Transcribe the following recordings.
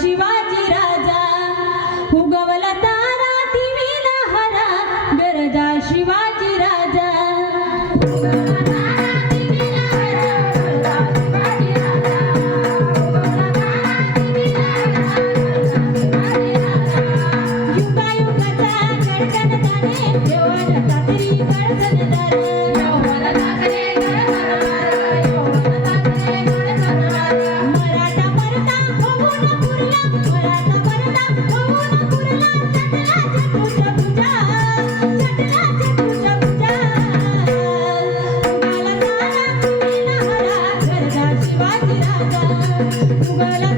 शिवाजी राजा उगवला तारा तिला हरा गरजा शिवाजी राजा. युगायुगाचा गडगडताने देवाला तातरी गडगडताने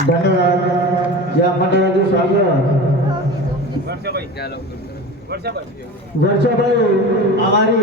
धन्यवाद. या मंडळाचे स्वागत. वर्षाबाई आभारी.